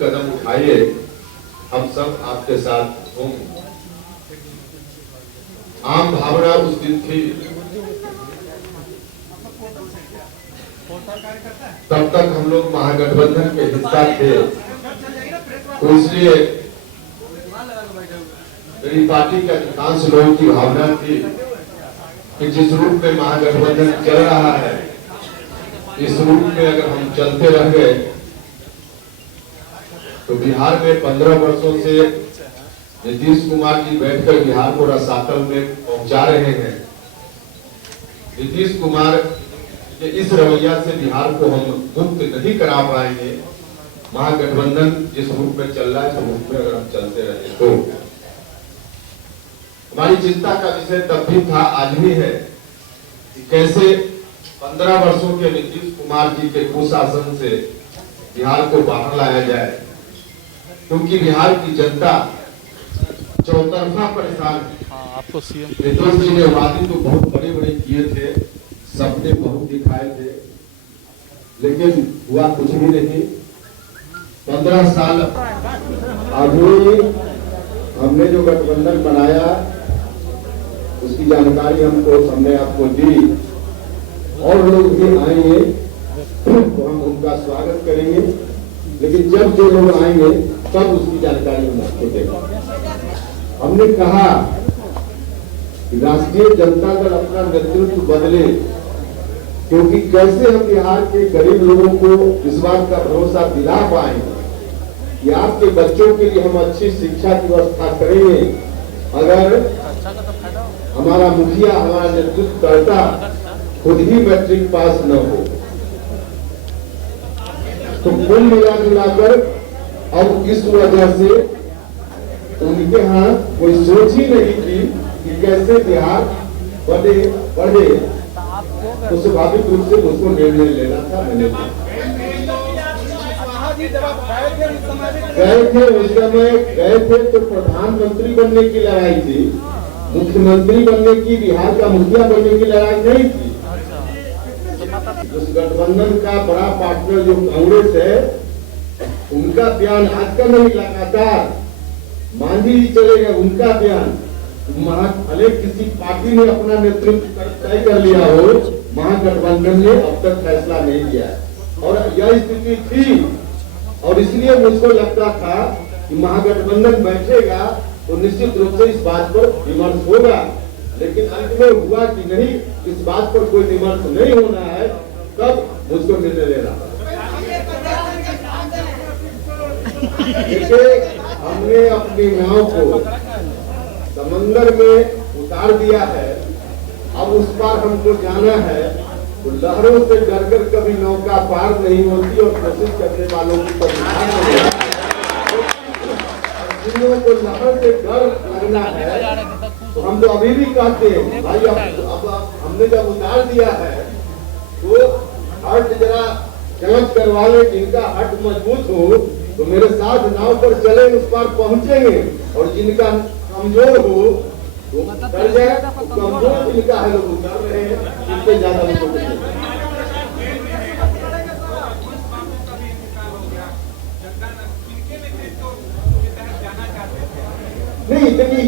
कदम उठाइए, हम सब आपके साथ होंगे। आम भावना उस दिन थी, तब तक हम लोग महागठबंधन के हिस्सा थे, तो इसलिए मेरी पार्टी के अधिकांश लोगों की भावना थी कि जिस रूप में महागठबंधन चल रहा है, इस रूप में अगर हम चलते रह गए तो बिहार में 15 वर्षों से नीतीश कुमार जी बैठकर बिहार को रसातल में पहुंचा रहे हैं। नीतीश कुमार के इस रवैया से बिहार को हम मुक्त नहीं करा पाएंगे। महागठबंधन जिस रूप में चल रहा है, तो रूप में अगर हम चलते रहे तो हमारी चिंता का विषय तब भी था, आज भी है, कि कैसे 15 वर्षों के नीतीश कुमार जी के कुशासन से बिहार को बाहर लाया जाए, क्योंकि बिहार की जनता चौतरफा परेशान है। आपको सीएम नीतीश जी ने वादे तो बहुत बड़े बड़े किए थे, सपने बहुत दिखाए थे, लेकिन हुआ कुछ भी नहीं। 15 साल अभी हमने जो गठबंधन बनाया उसकी जानकारी हमने आपको दी, और लोग भी आएंगे तो हम उनका स्वागत करेंगे, लेकिन जब जो लोग आएंगे तब उसकी जानकारी हम आपको देंगे। हमने कहा कि राष्ट्रीय जनता दल अपना नेतृत्व बदले, क्योंकि कैसे हम बिहार के गरीब लोगों को इस बात का भरोसा दिला पाएंगे कि आपके बच्चों के लिए हम अच्छी शिक्षा की व्यवस्था करेंगे, अगर हमारा मुखिया, हमारा नेतृत्व करता खुद ही मैट्रिक पास न हो। तो कुल मिलाकर अब इस वजह से उनके यहाँ कोई सोच ही नहीं थी कि कैसे बिहार बढ़े, तो स्वाभाविक रूप से उसको निर्णय लेना था। मैंने गए थे तो प्रधानमंत्री बनने की लड़ाई थी, मुख्यमंत्री बनने की, बिहार का मुखिया बनने की लड़ाई नहीं थी। उस गठबंधन का बड़ा पार्टनर जो कांग्रेस है, उनका बयान आज का नहीं, लगातार मांझी जी चले गए, उनका बयान, भले किसी पार्टी ने अपना नेतृत्व तय कर लिया हो, महागठबंधन ने अब तक फैसला नहीं लिया है। और यह स्थिति थी, और इसलिए मुझको लगता था कि महागठबंधन बैठेगा तो निश्चित रूप से इस बात पर विमर्श होगा, लेकिन अंत में हुआ कि नहीं, इस बात पर कोई विमर्श नहीं होना है, तब मुझको निर्णय लेना। देखिए, हमने अपनी नाव को समंदर में उतार दिया है, अब उस पार हमको जाना है, तो लहरों से डरकर कभी नौका पार नहीं होती, और कोशिश करने वालों की को लहर से डर लगना है, तो हम तो अभी भी कहते हैं भाई, अब हमने जब उतार दिया है तो हट जरा जांच करवा ले, जिनका हट मजबूत हो तो मेरे साथ नाव पर चले, उस पार पहुंचेंगे, और जिनका कमजोर हो तो डर जाए, कमजोर जिनका है लोग उतर रहे हैं, इससे ज्यादा नहीं। देखिए,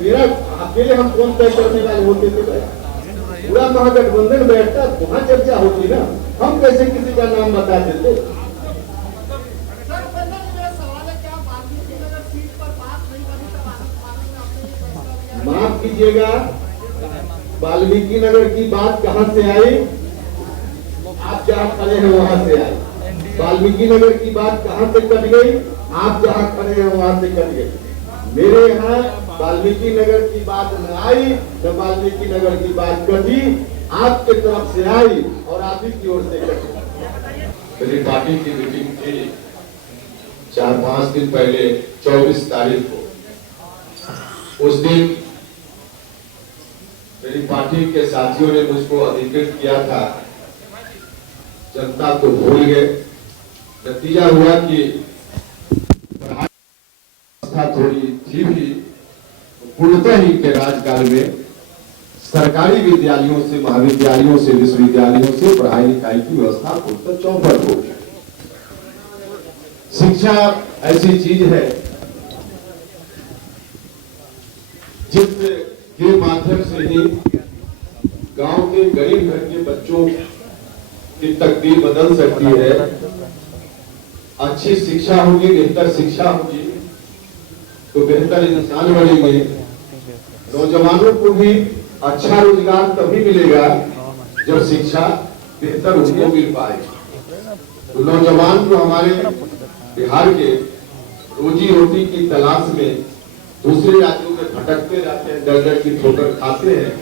मेरा अकेले हम कौन तय करने वाले होते थे, पूरा महागठबंधन बैठता, वहां चर्चा होती ना, हम कैसे किसी का नाम बता देते। माफ कीजिएगा, वाल्मीकि नगर की बात कहां से आई? आप जहां खड़े हैं वहां से आई। वाल्मीकि नगर की बात कहां से कट गई? आप जहां खड़े हैं वहां से कट गई। मेरे यहाँ वाल्मीकि नगर की बात न आई, न वाल्मीकि नगर की बात कटी, आपके तरफ से आई और आप ही की ओर से कटी। मेरी पार्टी की मीटिंग थी 4-5 दिन पहले, 24 तारीख को। उस दिन मेरी पार्टी के साथियों ने मुझको अधिकृत किया था, जनता को भूल गए। नतीजा हुआ कि व्यवस्था थोड़ी थी भी, पूर्णतः ही के राजकाल में सरकारी विद्यालयों से, महाविद्यालयों से, विश्वविद्यालयों से पढ़ाई लिखाई की व्यवस्था पूर्णतः चौपट हो गई। शिक्षा ऐसी चीज है जिसके माध्यम से ही गांव के गरीब घर के बच्चों की तकदीर बदल सकती है। अच्छी शिक्षा होगी, बेहतर शिक्षा होगी तो बेहतर इंसान बनेंगे। नौजवानों को भी अच्छा रोजगार तभी मिलेगा जब शिक्षा बेहतर उनको मिल पाए। तो नौजवान जो हमारे बिहार के रोजी रोटी की तलाश में दूसरे राज्यों में भटकते रहते हैं, दर दर की ठोकर खाते हैं,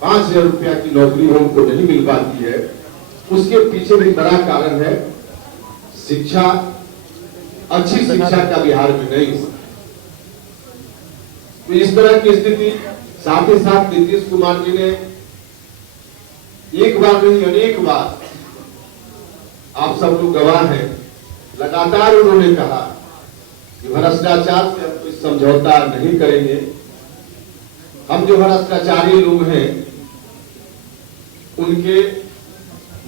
5,000 रुपया की नौकरी उनको नहीं मिल पाती है, उसके पीछे भी बड़ा कारण है शिक्षा, अच्छी शिक्षा का बिहार में नहीं हुआ। तो इस तरह की स्थिति साथ ही साथ नीतीश कुमार जी ने एक बार नहीं अनेक बार, आप सब लोग गवाह हैं, लगातार उन्होंने कहा कि भ्रष्टाचार से हम कोई समझौता नहीं करेंगे। हम जो भ्रष्टाचारी लोग हैं उनके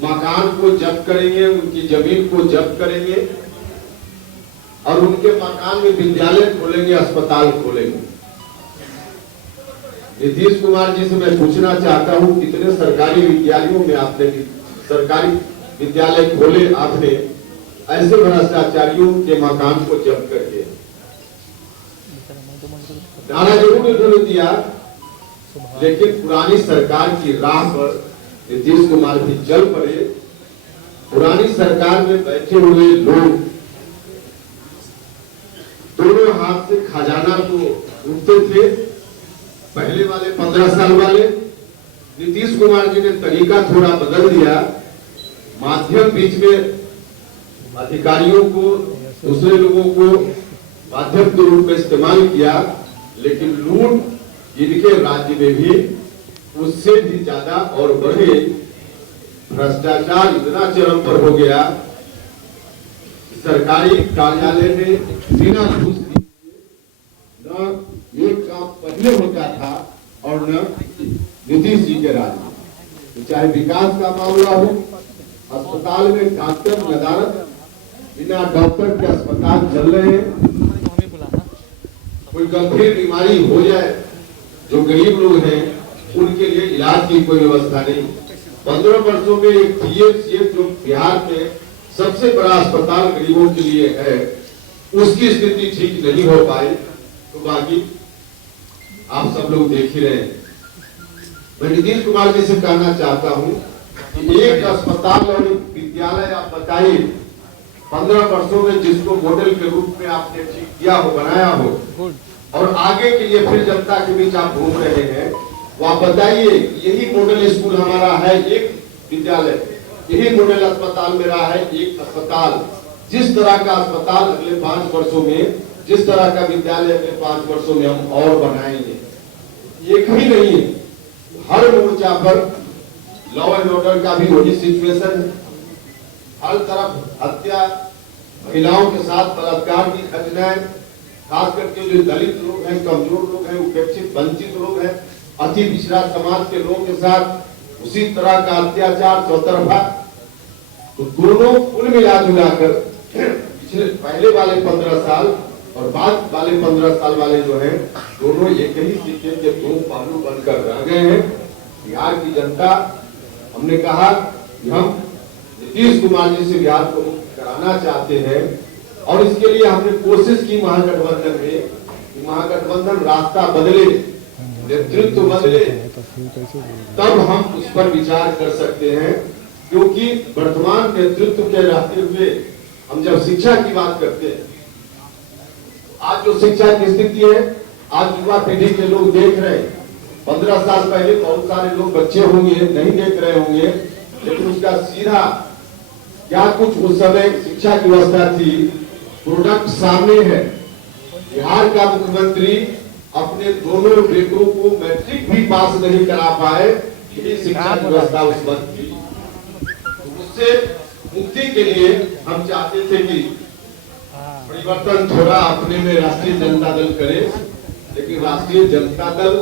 मकान को जब्त करेंगे, उनकी जमीन को जब्त करेंगे और उनके मकान में विद्यालय खोलेंगे, अस्पताल खोलेंगे। नीतीश कुमार जी से मैं पूछना चाहता हूं, कितने सरकारी विद्यालयों में आपने सरकारी विद्यालय खोले आपने ऐसे भ्रष्टाचारियों के मकान को जब्त करके? नारा जरूर इन्होंने दिया, लेकिन पुरानी सरकार की राह पर नीतीश कुमार भी चल पड़े। पुरानी सरकार में बैठे हुए लोग दोनों हाथ से खजाना तो उठते थे, पहले वाले 15 साल वाले। नीतीश कुमार जी ने तरीका थोड़ा बदल दिया, माध्यम बीच में अधिकारियों को, दूसरे लोगों को माध्यम के रूप में इस्तेमाल किया, लेकिन लूट इनके राज्य में भी उससे भी ज्यादा और बढ़े। भ्रष्टाचार इतना चरम पर हो गया, सरकारी कार्यालय में बिना घूस न एक काम पहले होता था और न नीतीश जी के राज में। चाहे विकास का मामला हो, अस्पताल में डॉक्टर नदारत, बिना डॉक्टर के अस्पताल चल रहे हैं। कोई गंभीर बीमारी हो जाए, जो गरीब लोग हैं उनके लिए इलाज की कोई व्यवस्था नहीं। 15 वर्षों में एक PHCH जो बिहार में सबसे बड़ा अस्पताल गरीबों के लिए है, उसकी स्थिति ठीक नहीं हो पाई। तो बाकी आप सब लोग देख ही रहे हैं। मैं नीतीश कुमार जी से कहना चाहता हूं कि एक अस्पताल और एक विद्यालय आप बताइए, 15 वर्षों में जिसको मॉडल के रूप में आपने ठीक किया हो, बनाया हो, और आगे के लिए फिर जनता के बीच आप घूम रहे हैं, वो आप बताइए यही मॉडल स्कूल हमारा है एक विद्यालय, यही मॉडल अस्पताल मेरा है एक अस्पताल। जिस तरह का अस्पताल अगले 5 वर्षों में, जिस तरह का विद्यालय अगले 5 वर्षों में हम और बनाएंगे, एक ही नहीं है। हर मोर्चा पर लॉ एंड ऑर्डर का भी वही सिचुएशन है। हर तरफ हत्या, महिलाओं के साथ बलात्कार की घटनाएं, खास करके जो दलित लोग हैं, कमजोर लोग हैं, उपेक्षित वंचित लोग हैं, अति पिछड़ा समाज के लोगों के साथ उसी तरह का अत्याचार चौतरफा। तो दोनों कुल मिलाजुलाकर पिछले पहले वाले 15 साल और बाद वाले 15 साल वाले जो हैं, दोनों एक ही सिक्के के दो पहलू बनकर रह गए हैं। बिहार की जनता, हमने कहा कि हम नीतीश कुमार जी से बिहार को मुक्त कराना चाहते हैं और इसके लिए हमने कोशिश की महागठबंधन में कि महागठबंधन रास्ता बदले, नेतृत्व बदले, तब हम उस पर विचार कर सकते हैं। क्योंकि वर्तमान नेतृत्व के रहते हुए हम जब शिक्षा की बात करते हैं, आज जो शिक्षा की स्थिति है, आज युवा पीढ़ी के लोग देख रहे हैं। 15 साल पहले बहुत सारे लोग बच्चे होंगे नहीं देख रहे होंगे, लेकिन उसका सीधा क्या कुछ उस समय शिक्षा की व्यवस्था थी, प्रोडक्ट सामने है। बिहार का मुख्यमंत्री अपने दोनों बेटों को मैट्रिक भी पास नहीं करा पाए, यही शिक्षा की व्यवस्था उस वक्त थी। उससे मुक्ति के लिए हम चाहते थे कि परिवर्तन थोड़ा अपने में राष्ट्रीय जनता दल करे, लेकिन राष्ट्रीय जनता दल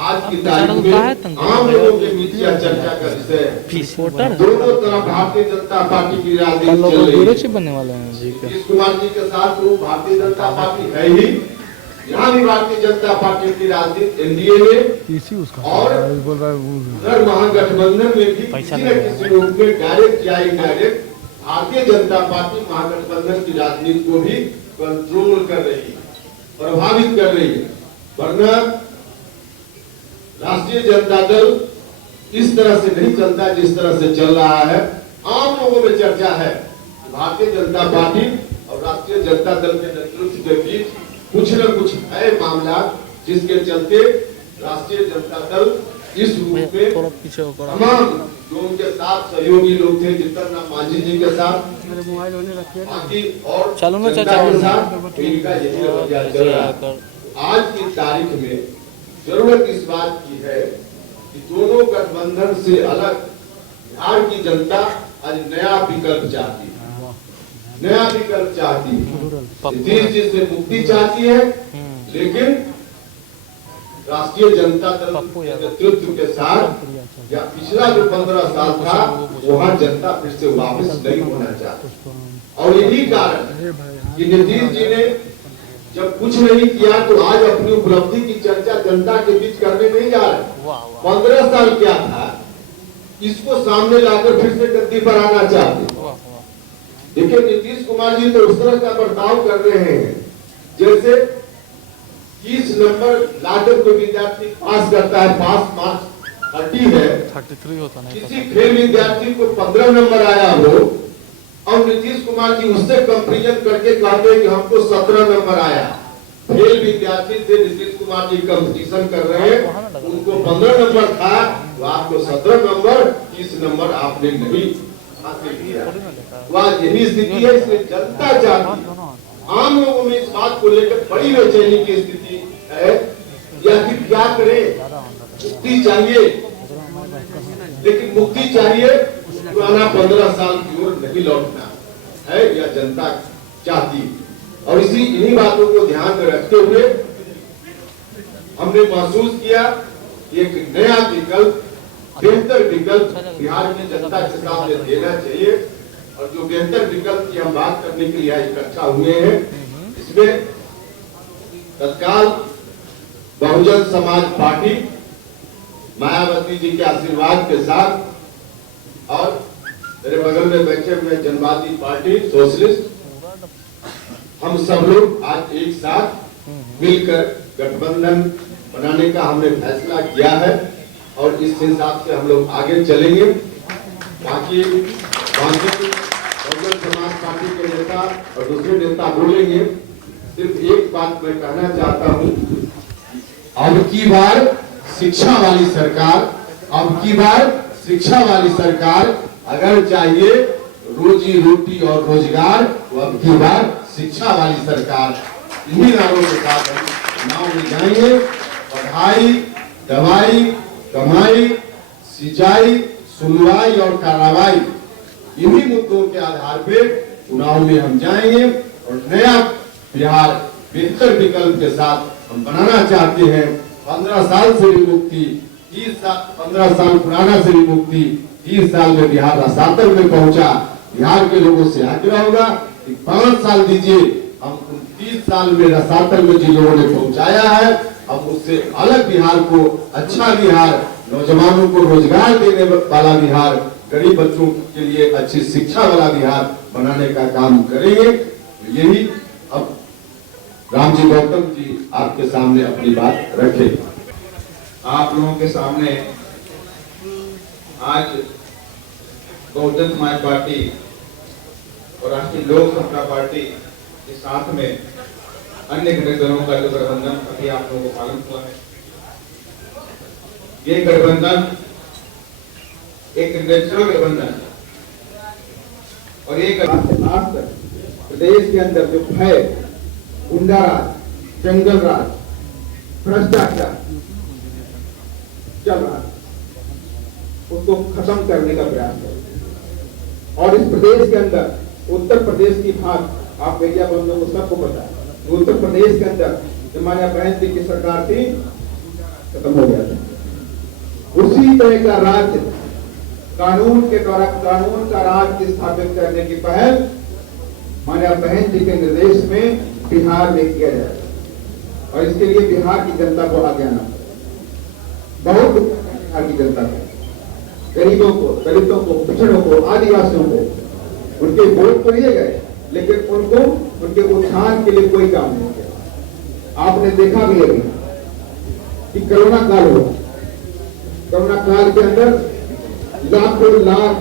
आज की तारीख में आम लोगों के बीच यह चर्चा का विषय दोनों तरफ भारतीय जनता पार्टी की राजनीति चल रही है। बनने वाले हैं जी नीतीश कुमार जी के साथ वो भारतीय जनता पार्टी है ही, यहाँ भी भारतीय जनता पार्टी की राजनीति एनडीए में और उधर महागठबंधन में भी किसी न किसी रूप में डायरेक्ट या इनडायरेक्ट भारतीय जनता पार्टी महागठबंधन की राजनीति को भी कंट्रोल कर रही है, प्रभावित कर रही है। वरना राष्ट्रीय जनता दल इस तरह से नहीं चलता जिस तरह से चल रहा है। आम लोगों में चर्चा है भारतीय जनता पार्टी और राष्ट्रीय जनता दल के नेतृत्व के बीच कुछ न कुछ है मामला, जिसके चलते राष्ट्रीय जनता दल इस रूप में तमाम जो उनके साथ सहयोगी लोग थे, जितन राम मांझी जी के साथ बाकी और जनता के साथ इनका यही रवैया चल रहा है। आज की तारीख में जरूरत इस बात की है कि दोनों गठबंधन से अलग बिहार की जनता आज नया विकल्प चाहती है, नया विकल्प चाहती है, नीतीश जी से मुक्ति चाहती है, लेकिन राष्ट्रीय जनता दल के नेतृत्व के साथ या पिछला जो 15 साल था वहाँ जनता फिर से वापस नहीं होना चाहती। और यही कारण कि नीतीश जी ने जब कुछ नहीं किया तो आज अपनी उपलब्धि की चर्चा जनता के बीच करने नहीं जा रहे। 15 साल क्या था इसको सामने लाकर फिर से गद्दी पर आना चाहते। देखिए नीतीश कुमार जी तो उस तरह का बर्ताव कर रहे हैं जैसे 30 नंबर लाकर कोई विद्यार्थी पास करता है, पास मार्क्स 30 है, 33 होता नहीं, किसी फेल विद्यार्थी को 15 नंबर आया हो और नीतीश कुमार जी उससे कंपेरिजन करके कहते हैं कि हमको 17 नंबर आया। फेल विद्यार्थी से नीतीश कुमार जी कंपटीशन कर रहे हैं, उनको 15 नंबर था तो आपको 17 नंबर, 30 नंबर आपने नहीं हासिल किया। वह यही स्थिति है, इसलिए जनता चाहती है, आम लोगों में इस बात को लेकर बड़ी बेचैनी की स्थिति है। या फिर क्या करें, मुक्ति चाहिए, लेकिन मुक्ति चाहिए पुराना 15 साल की ओर नहीं लौटना है, यह जनता चाहती। और इन्हीं बातों को ध्यान में रखते हुए हमने महसूस किया एक नया विकल्प, बेहतर विकल्प बिहार की जनता के सामने देना चाहिए। और जो बेहतर विकल्प की हम बात करने के लिए इकट्ठा हुए हैं, इसमें तत्काल बहुजन समाज पार्टी मायावती जी के आशीर्वाद के साथ और मेरे बगल में बैठे हुए जनवादी पार्टी सोशलिस्ट, हम सब लोग आज एक साथ मिलकर गठबंधन बनाने का हमने फैसला किया है और इस हिसाब से हम लोग आगे चलेंगे। बाकी बहुजन समाज पार्टी के नेता और दूसरे नेता बोलेंगे, सिर्फ एक बात मैं कहना चाहता हूँ, अब की बार शिक्षा वाली सरकार, अब की बार शिक्षा वाली सरकार, अगर चाहिए रोजी रोटी और रोजगार तो अब की बार शिक्षा वाली सरकार, इन्हीं नारों के साथ हम चुनाव में जाएंगे। पढ़ाई, दवाई, कमाई, सिंचाई, सुनवाई और कार्रवाई, इन्हीं मुद्दों के आधार पे चुनाव में हम जाएंगे और नया बिहार बेहतर विकल्प के साथ हम बनाना चाहते हैं। 15 साल से भी मुक्ति, 15 साल पुराना से भी मुक्ति, 30 साल में बिहार रसातल में पहुंचा। बिहार के लोगों से आग्रह होगा कि 5 साल दीजिए, हम 30 साल में रसातल में जिन लोगों ने पहुंचाया है, हम उससे अलग बिहार को, अच्छा बिहार, नौजवानों को रोजगार देने वाला बिहार, गरीब बच्चों के लिए अच्छी शिक्षा वाला बिहार बनाने का काम करेंगे। यही अब रामजी गौतम जी आपके सामने अपनी बात रखे। आप लोगों के सामने आज बहुजन समाज पार्टी और राष्ट्रीय लोक समता पार्टी के साथ में अन्य घटक दलों का जो गठबंधन अभी आप लोगों को मालूम हुआ है, ये गठबंधन एक नेचुरल गठबंधन और एक आज तक प्रदेश के अंदर जो भय, गुंडा राज, जंगल राज, भ्रष्टाचार चल रहा है, उसको खत्म करने का प्रयास है। और इस प्रदेश के अंदर उत्तर प्रदेश की भाग, आप मीडिया बंधुओं को सबको पता है, उत्तर प्रदेश के अंदर जब माया बहन जी की सरकार थी खत्म हो गया था। उसी तरह का राज्य कानून के द्वारा कानून का राज स्थापित करने की पहल माननीय बहन जी के निर्देश में बिहार में किया जाएगा और इसके लिए बिहार की जनता को आगे आना बहुत बिहार की जनता को, गरीबों को, दलितों को, पिछड़ों को, आदिवासियों को उनके वोट तो लिए गए लेकिन उनको उनके उत्थान के लिए कोई काम नहीं किया। आपने देखा भी अभी कि कोरोना काल हुआ, कोरोना काल के अंदर लाखों लाख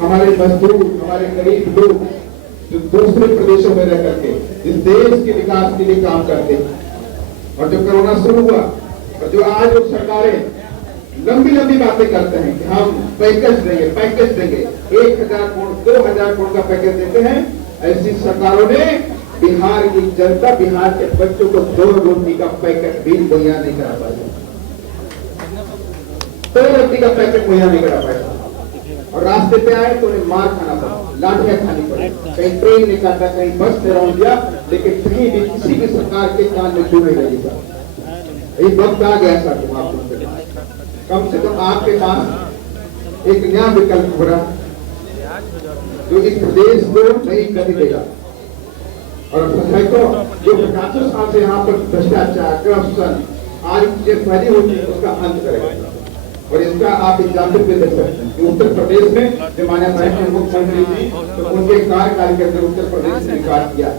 हमारे मजदूर, हमारे गरीब लोग जो दूसरे प्रदेशों में रह करके इस देश के विकास के लिए काम करते हैं और जब कोरोना शुरू हुआ और जो आज लोग सरकारें लंबी लंबी बातें करते हैं कि हम पैकेज देंगे 1,000 करोड़ 2,000 करोड़ का पैकेज देते हैं, ऐसी सरकारों ने बिहार की जनता, बिहार के बच्चों को 2 रोटी का पैकेट भी मुहैया नहीं करा पाई, 2 रोटी का पैकेट मुहैया नहीं करा पाया और रास्ते पे आए तो उन्हें मार खाना पड़ा, लाठियां खानी पड़ी, कहीं ट्रेन नहीं काटा, कहीं बस से राउंड दिया, लेकिन कहीं भी किसी भी सरकार के कान में छू नहीं लगी था। ये वक्त आ गया सर, तुम आप लोगों के कम से कम आपके पास एक नया विकल्प हो रहा जो इस प्रदेश को नई गति देगा और तो जो 50 साल से यहाँ पर भ्रष्टाचार, करप्शन आदि चीजें फैली होती है उसका अंत करेगा और इसका आप एग्जाम्पल भी देख सकते हैं कि उत्तर प्रदेश में जो माननीय मुख्यमंत्री जी तो उनके कार्यकाल के अंदर उत्तर प्रदेश ने विकास किया,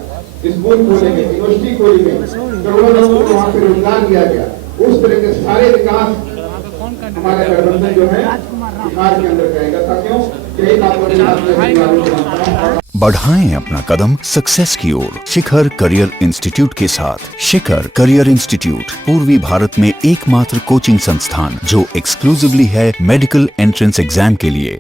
स्कूल खोले गए, यूनिवर्सिटी खोली गई, करोड़ों लोगों को वहाँ पे रोजगार दिया गया। उस तरह के सारे विकास हमारा गठबंधन जो है बिहार के अंदर करेगा। साथियों, यही बात बढ़ाएं अपना कदम सक्सेस की ओर शिखर करियर इंस्टीट्यूट के साथ। शिखर करियर इंस्टीट्यूट पूर्वी भारत में एकमात्र कोचिंग संस्थान जो एक्सक्लूसिवली है मेडिकल एंट्रेंस एग्जाम के लिए।